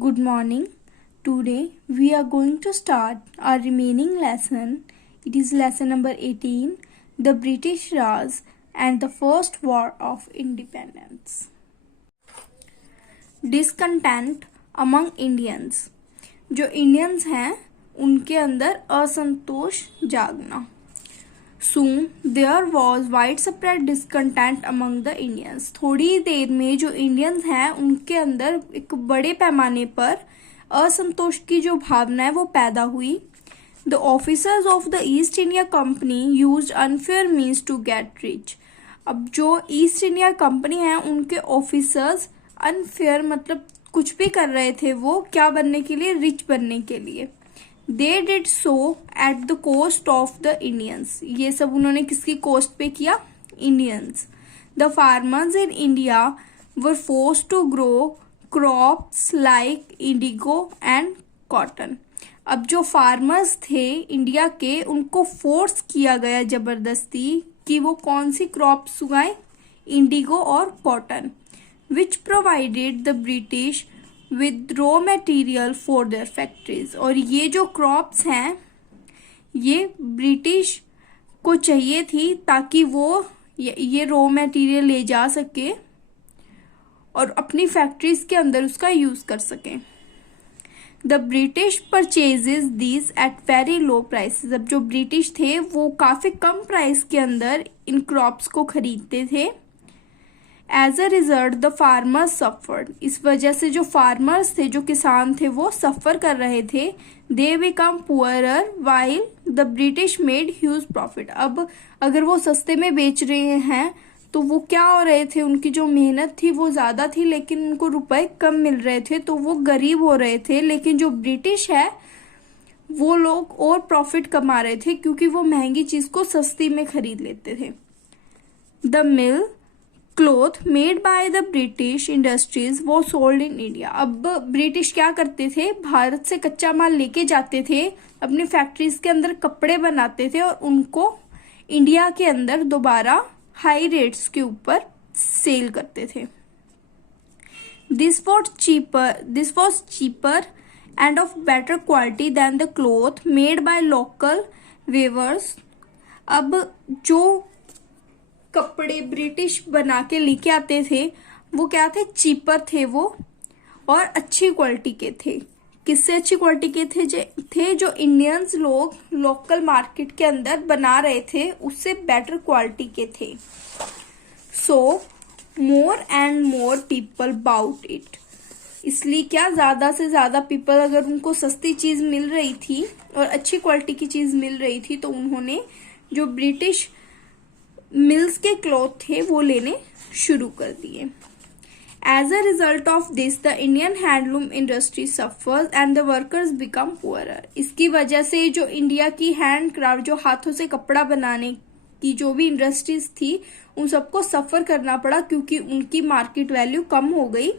Good morning. Today we are going to start our remaining lesson. It is lesson number 18, The British Raj and the First War of Independence. Discontent among Indians. जो Indians हैं उनके अंदर असंतोष जागना. Soon there was widespread discontent among the Indians. थोड़ी देर में जो Indians हैं उनके अंदर एक बड़े पैमाने पर असंतोष की जो भावना है वो पैदा हुई. The officers of the East India Company used unfair means to get rich. अब जो ईस्ट इंडिया कंपनी है उनके ऑफिसर्स अनफेयर मतलब कुछ भी कर रहे थे वो क्या बनने के लिए, रिच बनने के लिए. They did so at the cost of the Indians. ये सब उन्होंने किसकी कोस्ट पे किया? Indians. The farmers in India were forced to grow crops like indigo and cotton. अब जो फार्मर्स थे इंडिया के उनको फोर्स किया गया जबरदस्ती कि वो कौन सी क्रॉप्स उगाएं, इंडिगो और cotton, which provided the British with raw material for their factories. और ये जो क्रॉप्स हैं ये ब्रिटिश को चाहिए थी ताकि वो ये रॉ मटेरियल ले जा सके और अपनी फैक्ट्रीज के अंदर उसका यूज कर सके. The British purchases these at very low prices. अब जो ब्रिटिश थे वो काफी कम प्राइस के अंदर इन क्रॉप्स को खरीदते थे. As a result the farmers suffered. इस वजह से जो फार्मर्स थे, जो किसान थे, वो सफर कर रहे थे. They become poorer while the British made huge profit. अब अगर वो सस्ते में बेच रहे हैं तो वो क्या हो रहे थे, उनकी जो मेहनत थी वो ज्यादा थी लेकिन उनको रुपए कम मिल रहे थे तो वो गरीब हो रहे थे. लेकिन जो ब्रिटिश है वो लोग और प्रॉफिट कमा रहे थे क्योंकि वो महंगी चीज को सस्ती में खरीद लेते थे. The mill cloth made by the British industries वो सोल्ड इन इंडिया. अब ब्रिटिश क्या करते थे, भारत से कच्चा माल लेके जाते थे, अपनी फैक्ट्रीज के अंदर कपड़े बनाते थे और उनको इंडिया के अंदर दोबारा हाई रेट्स के ऊपर सेल करते थे. This was cheaper and of better quality than the cloth made by local weavers. अब जो कपड़े ब्रिटिश बना के लेके आते थे वो क्या थे, चीपर थे वो और अच्छी क्वालिटी के थे. किससे अच्छी क्वालिटी के थे जो इंडियंस लोग लोकल मार्केट के अंदर बना रहे थे उससे बेटर क्वालिटी के थे. So more and more people about it. इसलिए क्या ज्यादा से ज्यादा पीपल, अगर उनको सस्ती चीज मिल रही थी और अच्छी क्वालिटी की चीज मिल रही थी तो उन्होंने जो ब्रिटिश मिल्स के क्लॉथ थे वो लेने शुरू कर दिए. As a result of this the Indian handloom industry suffers and the workers become poorer. इसकी वजह से जो इंडिया की हैंडक्राफ्ट, जो हाथों से कपड़ा बनाने की जो भी इंडस्ट्रीज थी उन सबको सफर करना पड़ा क्योंकि उनकी मार्केट वैल्यू कम हो गई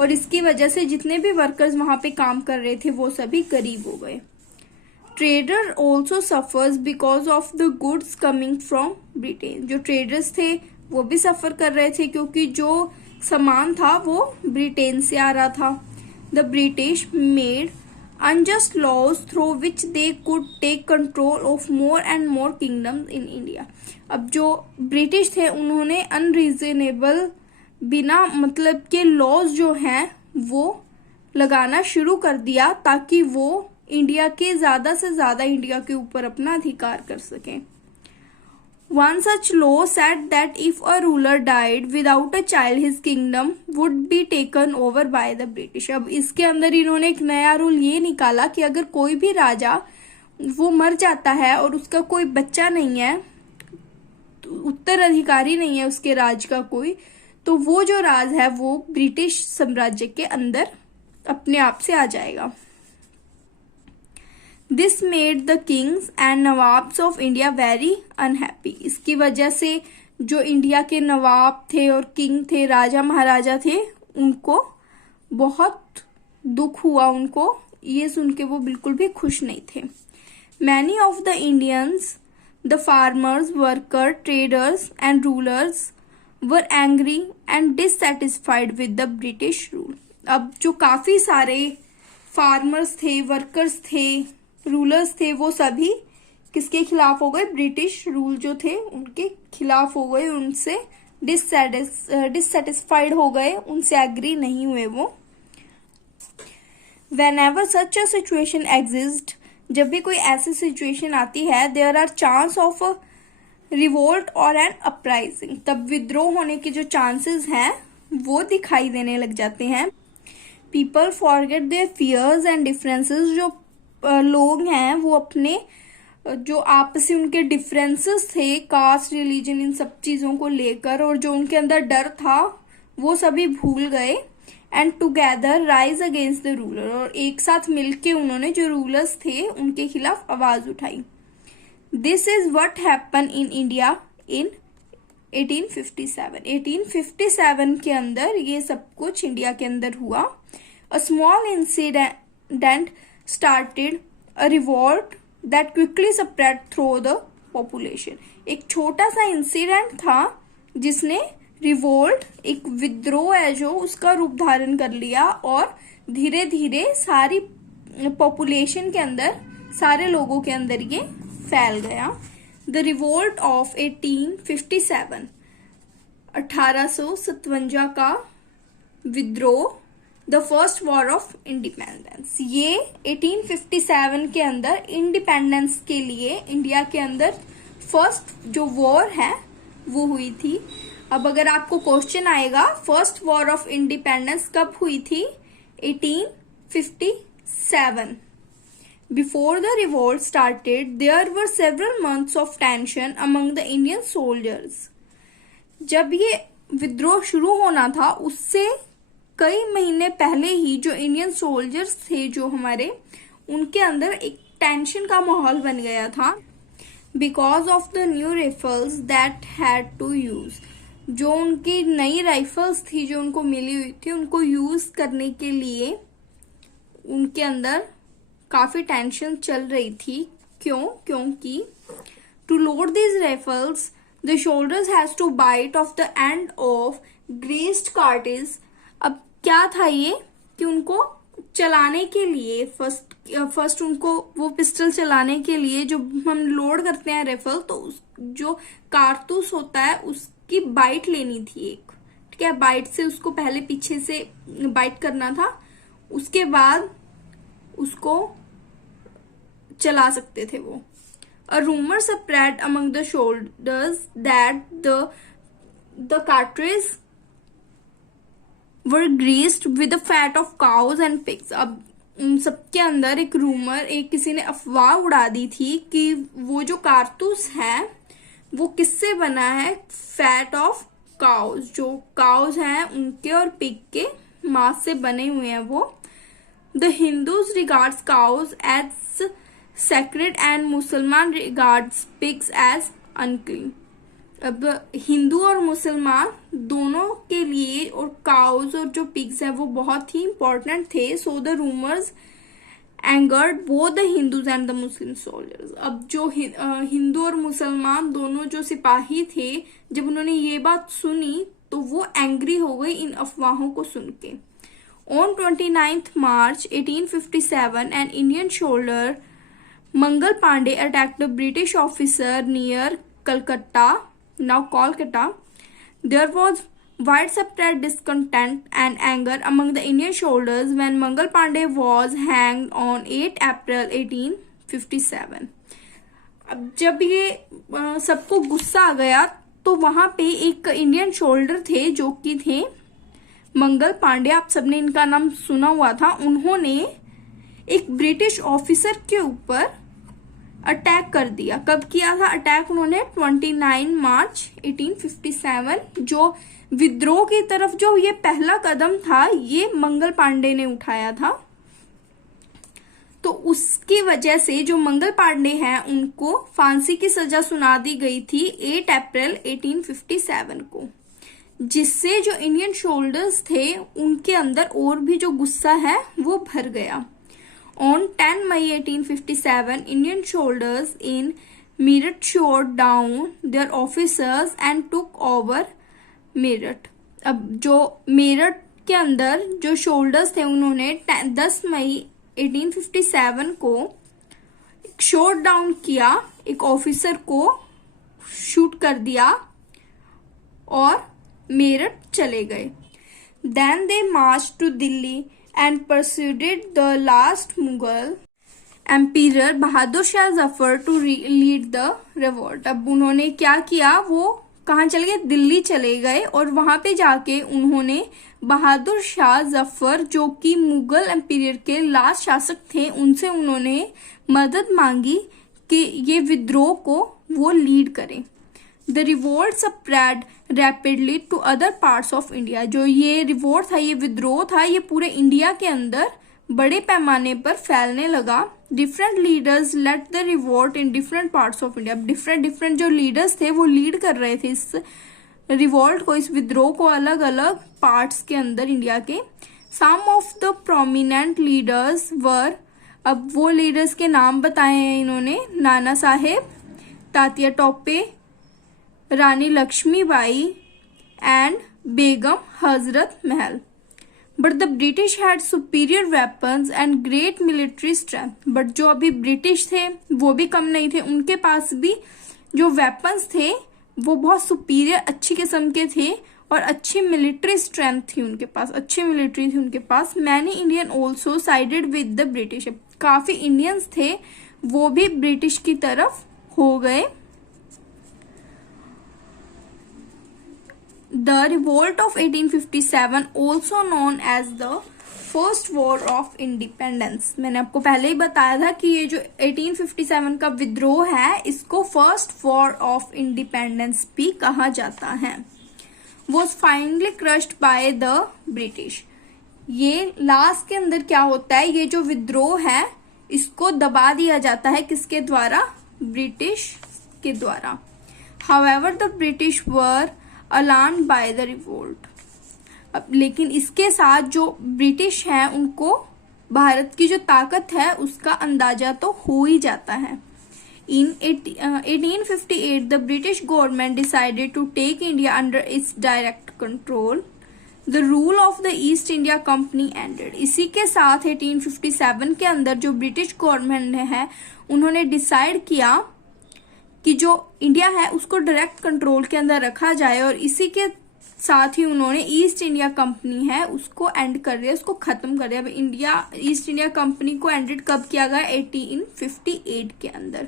और इसकी वजह से जितने भी वर्कर्स वहां पे काम कर रहे थे वो सभी गरीब हो गए. Trader also suffers because of the goods coming from Britain. जो ट्रेडर्स थे वो भी सफर कर रहे थे क्योंकि जो सामान था वो ब्रिटेन से आ रहा था. The British made unjust laws through which they could take control of more and more kingdoms in India. अब जो ब्रिटिश थे उन्होंने अनरीजनेबल बिना मतलब के लॉज जो हैं वो लगाना शुरू कर दिया ताकि वो इंडिया के ज्यादा से ज्यादा इंडिया के ऊपर अपना अधिकार कर सकें. One such law said that if a ruler died without a child, his kingdom would be taken over by the British. अब इसके अंदर इन्होंने एक नया रूल ये निकाला कि अगर कोई भी राजा वो मर जाता है और उसका कोई बच्चा नहीं है, उत्तराधिकारी नहीं है उसके राज का कोई, तो वो जो राज है वो ब्रिटिश साम्राज्य के अंदर अपने आप से आ जाएगा. This made the Kings and nawabs of India very unhappy. इसकी वजह से जो इंडिया के नवाब थे और किंग थे, राजा महाराजा थे, उनको बहुत दुख हुआ. उनको ये सुन के वो बिल्कुल भी खुश नहीं थे. Many of the Indians, the farmers, worker, traders and rulers were angry and dissatisfied with the British rule. अब जो काफी सारे फार्मर्स थे, वर्कर्स थे, रूलर्स थे, वो सभी किसके खिलाफ हो गए? ब्रिटिश रूल जो थे उनके खिलाफ हो गए, उनसे डिससेटिस्फाइड हो गए, उनसे एग्री नहीं हुए वो। Whenever such a situation exists, जब भी कोई ऐसी सिचुएशन आती है, there are chance of a revolt और an uprising, तब विद्रोह होने के जो चांसेस हैं वो दिखाई देने लग जाते हैं। People forget their fears and differences, जो लोग हैं वो अपने जो आपसी उनके डिफरेंसेस थे, कास्ट, रिलीजन, इन सब चीज़ों को लेकर, और जो उनके अंदर डर था वो सभी भूल गए। And together rise against the ruler, और एक साथ मिलके उन्होंने जो रूलर्स थे उनके खिलाफ आवाज उठाई। This is what happen in India in 1857। 1857 के अंदर ये सब कुछ इंडिया के अंदर हुआ। A small incident started a revolt that quickly spread through the population. एक छोटा सा इंसिडेंट था जिसने रिवोल्ट, एक विद्रोह है जो, उसका रूप धारण कर लिया और धीरे धीरे सारी पॉपुलेशन के अंदर, सारे लोगों के अंदर ये फैल गया। द रिवोल्ट ऑफ 1857, 1857 का विद्रोह, the first war of independence. ये 1857 के अंदर इंडिपेंडेंस के लिए इंडिया के अंदर फर्स्ट जो वॉर है वो हुई थी। अब अगर आपको क्वेश्चन आएगा फर्स्ट वॉर ऑफ इंडिपेंडेंस कब हुई थी? 1857। Before the revolt started there were several months of tension among the Indian soldiers. जब ये विद्रोह शुरू होना था उससे कई महीने पहले ही जो इंडियन सोल्जर्स थे जो हमारे, उनके अंदर एक टेंशन का माहौल बन गया था। Because of the new rifles that had to use, जो उनकी नई राइफल्स थी जो उनको मिली हुई थी, उनको यूज करने के लिए उनके अंदर काफी टेंशन चल रही थी। क्यों? क्योंकि to load these rifles the soldiers has to bite off the end of greased cartridge. अब क्या था ये कि उनको चलाने के लिए फर्स्ट उनको वो पिस्टल चलाने के लिए जो हम लोड करते हैं राइफल, तो जो कारतूस होता है उसकी बाइट लेनी थी एक, ठीक है। बाइट से उसको पहले पीछे से बाइट करना था, उसके बाद उसको चला सकते थे वो। A rumor spread among the soldiers that the cartridges were greased with the fat of cows and pigs। अब उन सबके अंदर एक रूमर, एक किसी ने अफवाह उड़ा दी थी कि वो जो कारतूस है वो किससे बना है? फैट ऑफ काउज, जो काउज हैं उनके और पिग के मांस से बने हुए हैं वो। The Hindus regards cows as sacred and मुसलमान regards pigs as unclean। अब हिंदू और मुसलमान दोनों के लिए और काउज और जो पिग्स हैं वो बहुत ही इंपॉर्टेंट थे। So the rumours angered both the Hindus and the Muslim soldiers. अब जो हिंदू और मुसलमान दोनों जो सिपाही थे, जब उन्होंने ये बात सुनी तो वो एंग्री हो गई इन अफवाहों को सुन के। On 29 March 1857 an Indian shoulder Mangal Pandey attacked a British officer near Calcutta, now Kolkata. There was widespread discontent and anger among the Indian soldiers when Mangal Pandey was hanged on 8 April 1857। अब जब ये सबको गुस्सा आ गया तो वहां पे एक इंडियन सोल्जर थे जो कि थे मंगल पांडे, आप सबने इनका नाम सुना हुआ था। उन्होंने एक ब्रिटिश ऑफिसर के ऊपर अटैक कर दिया। कब किया था अटैक उन्होंने? 29 मार्च 1857। जो विद्रोह की तरफ जो ये पहला कदम था ये मंगल पांडे ने उठाया था। तो उसकी वजह से जो मंगल पांडे हैं उनको फांसी की सजा सुना दी गई थी 8 अप्रैल 1857 को, जिससे जो इंडियन सोल्जर्स थे उनके अंदर और भी जो गुस्सा है वो भर गया। On 10 May 1857, Indian soldiers in Meerut shot down their officers and took over Meerut। अब जो मेरठ के अंदर जो शोल्डर्स थे उन्होंने 10 मई 1857 को शॉट डाउन किया, एक ऑफिसर को शूट कर दिया और मेरठ चले गए। Then they march to Delhi and persuaded the last Mughal emperor Bahadur Shah Zafar to lead the revolt. अब उन्होंने क्या किया, वो कहाँ चले गए, दिल्ली चले गए और वहां पे जाके उन्होंने बहादुर शाह जफर जो कि मुगल एम्पीरियर के लास्ट शासक थे, उनसे उन्होंने मदद मांगी कि ये विद्रोह को वो लीड करें। The revolt spread rapidly to other parts of India. जो ये रिवोल्ट था, ये विद्रोह था, ये पूरे इंडिया के अंदर बड़े पैमाने पर फैलने लगा। Different leaders led the revolt in different parts of India. Different जो लीडर्स थे वो लीड कर रहे थे इस रिवोल्ट को, इस विद्रोह को अलग अलग पार्ट्स के अंदर इंडिया के। Some of the prominent leaders were, अब वो लीडर्स के नाम बताए हैं इन्होंने, Nana Saheb, Tatya Tope, Rani Laxmibai and Begum Hazrat Mahal. But the British had superior weapons and great military strength. But जो अभी ब्रिटिश थे वो भी कम नहीं थे, उनके पास भी जो वेपन्स थे वो बहुत सुपीरियर अच्छी किस्म के थे और अच्छी मिलिट्री स्ट्रेंथ थी उनके पास, अच्छी मिलिट्री थी उनके पास। Many Indian also sided with the British. काफी इंडियंस थे वो भी ब्रिटिश की तरफ हो गए। The revolt of 1857 also known as the first war of independence। मैंने आपको पहले ही बताया था कि ये जो 1857 का विद्रोह है इसको फर्स्ट वॉर ऑफ इंडिपेंडेंस भी कहा जाता है। Was finally crushed by the British। ये लास्ट के अंदर क्या होता है, ये जो विद्रोह है इसको दबा दिया जाता है, किसके द्वारा, ब्रिटिश के द्वारा। However the British were alarmed by the revolt। अब लेकिन इसके साथ जो ब्रिटिश हैं उनको भारत की जो ताकत है उसका अंदाजा तो हो ही जाता है। In 1858 the British government decided to take India under its direct control। The rule of the East India Company ended। इसी के साथ 1857 के अंदर जो ब्रिटिश गवर्नमेंट है उन्होंने डिसाइड किया कि जो इंडिया है उसको डायरेक्ट कंट्रोल के अंदर रखा जाए और इसी के साथ ही उन्होंने ईस्ट इंडिया कंपनी है उसको एंड कर दिया, उसको खत्म कर दिया। अब ईस्ट इंडिया कंपनी को एंडेड कब किया गया, 1858 के अंदर।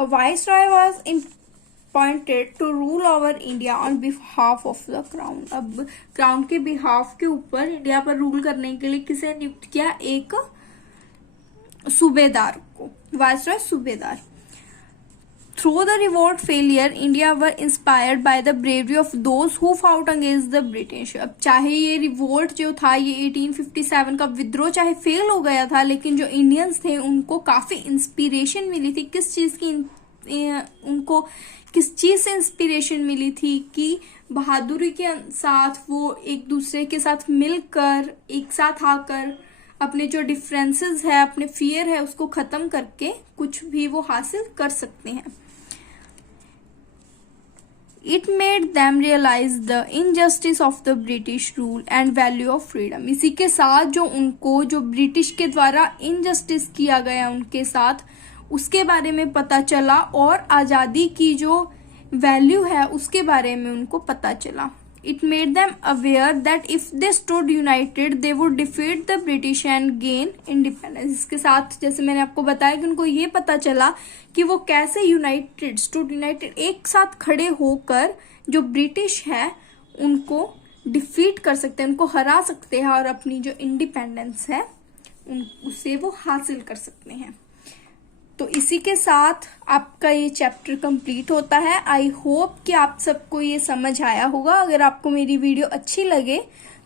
Viceroy was appointed to rule over India on behalf of the crown. अब क्राउन के बिहाफ के ऊपर इंडिया पर रूल करने के लिए किसे नियुक्त किया, एक सूबेदार को, वाइसरॉय सूबेदार। Through the revolt failure, India were inspired by the bravery of those who fought against the British। अब चाहे ये रिवोल्ट जो था, ये 1857 का विद्रोह चाहे फेल हो गया था, लेकिन जो इंडियंस थे उनको काफी इंस्पिरेशन मिली थी। किस चीज की उनको किस चीज से इंस्पिरेशन मिली थी कि बहादुरी के साथ वो एक दूसरे के साथ मिलकर एक साथ आकर अपने जो डिफरेंसेस है, अपने फियर है उसको खत्म करके कुछ भी वो हासिल कर सकते हैं। It made them realize the injustice of the British rule and value of freedom। इसी के साथ जो उनको जो ब्रिटिश के द्वारा इनजस्टिस किया गया उनके साथ उसके बारे में पता चला और आजादी की जो वैल्यू है उसके बारे में उनको पता चला। It made them aware that if they stood united, they would defeat the British and gain independence। इसके साथ जैसे मैंने आपको बताया कि उनको ये पता चला कि वो कैसे stood united, एक साथ खड़े होकर जो ब्रिटिश है उनको डिफीट कर सकते हैं, उनको हरा सकते हैं और अपनी जो इंडिपेंडेंस है उसे वो हासिल कर सकते हैं। तो इसी के साथ आपका ये चैप्टर कंप्लीट होता है। आई होप कि आप सबको ये समझ आया होगा। अगर आपको मेरी वीडियो अच्छी लगे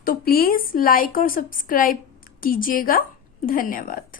तो प्लीज़ लाइक और सब्सक्राइब कीजिएगा। धन्यवाद।